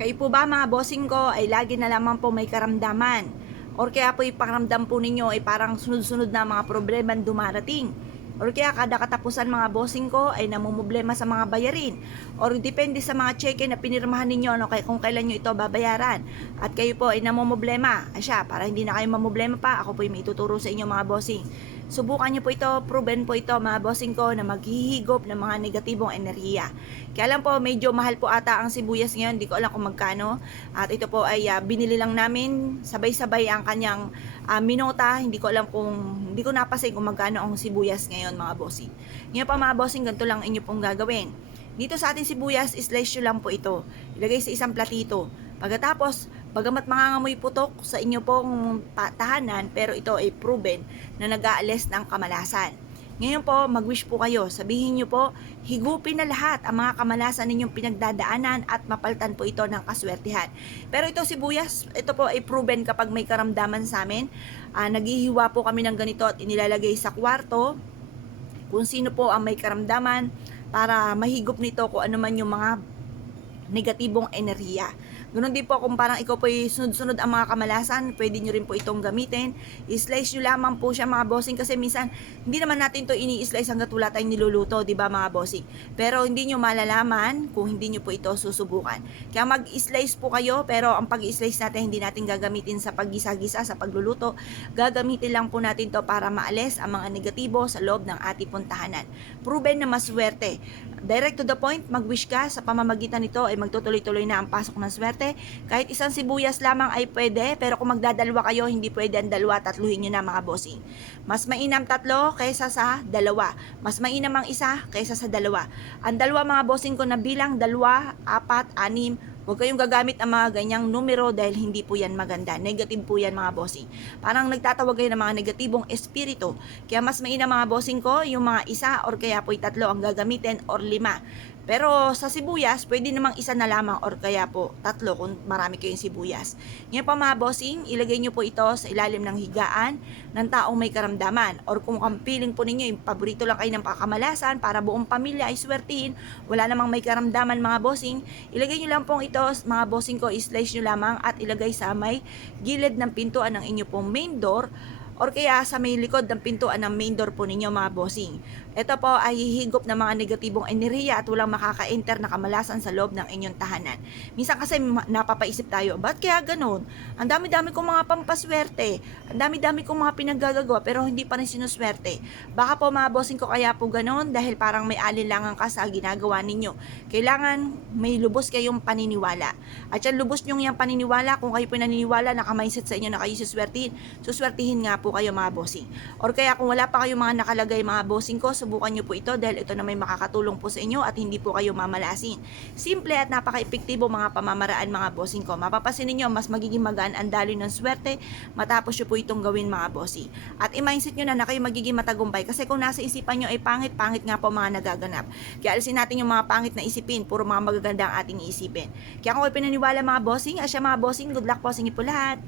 Kayo po ba mga bossing ko ay lagi na lamang po may karamdaman? Or kaya po yung pakiramdam po ninyo ay parang sunod-sunod na mga problema dumarating? Or kaya kada katapusan mga bossing ko ay namumblema sa mga bayarin? Or depende sa mga cheque na pinirmahan ninyo kung kailan nyo ito babayaran? At kayo po ay namumblema? Asya, para hindi na kayo mamumblema pa, ako po yung may ituturo sa inyo mga bossing. Subukan nyo po ito, proven po ito mga bossing ko na maghihigop ng mga negatibong enerhiya. Kaya lang po, medyo mahal po ata ang sibuyas ngayon, di ko alam kung magkano. At ito po ay binili lang namin, sabay-sabay ang kanyang minota, hindi ko napasay kung magkano ang sibuyas ngayon mga bossing. Ngayon pa mga bossing, ganito lang inyo pong gagawin. Dito sa ating sibuyas, slice nyo lang po ito. Ilagay sa isang platito. Pagkatapos, bagamat mangangamoy putok sa inyo pong tahanan, pero ito ay proven na nag-aalis ng kamalasan. Ngayon po, mag-wish po kayo. Sabihin nyo po, higupin na lahat ang mga kamalasan ninyong pinagdadaanan at mapaltan po ito ng kaswertihan. Pero ito sibuyas, ito po ay proven kapag may karamdaman sa amin. Naghihiwa po kami ng ganito at inilalagay sa kwarto. Kung sino po ang may karamdaman para mahigop nito kung ano man yung mga negatibong enerhiya. Ganun din po kung parang ikaw po ay sunod-sunod ang mga kamalasan, pwede nyo rin po itong gamitin. I-slice nyo lamang po siya mga bossing kasi minsan hindi naman natin to ini-slice hanggat wala tayong niluluto, di ba mga bossing? Pero hindi nyo malalaman kung hindi nyo po ito susubukan. Kaya mag-slice po kayo, pero ang pag-slice natin hindi natin gagamitin sa paggisa-gisa, sa pagluluto. Gagamitin lang po natin to para maalis ang mga negatibo sa loob ng ating puntahanan. Proven na maswerte. Direct to the point, mag-wish ka, sa pamamagitan nito ay magtutuloy-tuloy na ang pasok ng swerte. Kahit isang sibuyas lamang ay pwede, pero kung magdadalwa kayo, hindi pwede ang dalawa, tatluhin nyo na mga bossing. Mas mainam tatlo kaysa sa dalawa. Mas mainam ang isa kaysa sa dalawa. Ang dalawa mga bossing ko na bilang, 2, 4, 6, huwag kayong gagamit ang mga ganyang numero dahil hindi po yan maganda. Negative po yan mga bossing. Parang nagtatawag kayo ng mga negatibong espiritu. Kaya mas mainam mga bossing ko, yung mga isa or kaya po 3 ang gagamitin or 5. Pero sa sibuyas, pwede namang isa na lamang or kaya po 3 kung marami kayong sibuyas. Ngayon pa mga bossing, ilagay nyo po ito sa ilalim ng higaan ng taong may karamdaman. Or kung ang feeling po ninyo, yung paborito lang kayo ng kakamalasan para buong pamilya ay swertihin, wala namang may karamdaman mga bossing, ilagay nyo lang pong ito mga bossing ko, slice nyo lamang at ilagay sa may gilid ng pintuan ng inyo pong main door or kaya sa may likod ng pintuan ng main door po ninyo mga bossing. Ito po ay hihigop ng mga negatibong enerhiya at walang makaka-enter na kamalasan sa loob ng inyong tahanan. Minsan kasi napapaisip tayo, ba't kaya ganun? Ang dami-dami kong mga pampaswerte, ang dami-dami kong mga pinaggagawa pero hindi pa rin sinuswerte. Baka po mga bossing ko kaya po ganun dahil parang may alinlangan ka sa ginagawa ninyo. Kailangan may lubos kayong paniniwala. At yan lubos nyong yung paniniwala, kung kayo po naniniwala na ka-mindset sa inyo na kayo suswertihin nga po kayo mga bossing. Or kaya kung wala pa kayong mga nakalagay mga bossing ko, subukan nyo po ito dahil ito na may makakatulong po sa inyo at hindi po kayo mamalasin. Simple at napaka-epektibo mga pamamaraan mga bossing ko. Mapapasin niyo mas magiging magaan ang daloy ng swerte matapos nyo po itong gawin mga bossing. At i-mindset nyo na kayo magiging matagumpay kasi kung nasa isipan nyo ay pangit, pangit nga po mga nagaganap. Kaya alisin natin yung mga pangit na isipin, puro mga magaganda ang ating iisipin. Kaya kung kayo pinaniwala mga bossing, asya mga bossing, good luck po sa inyo po lahat.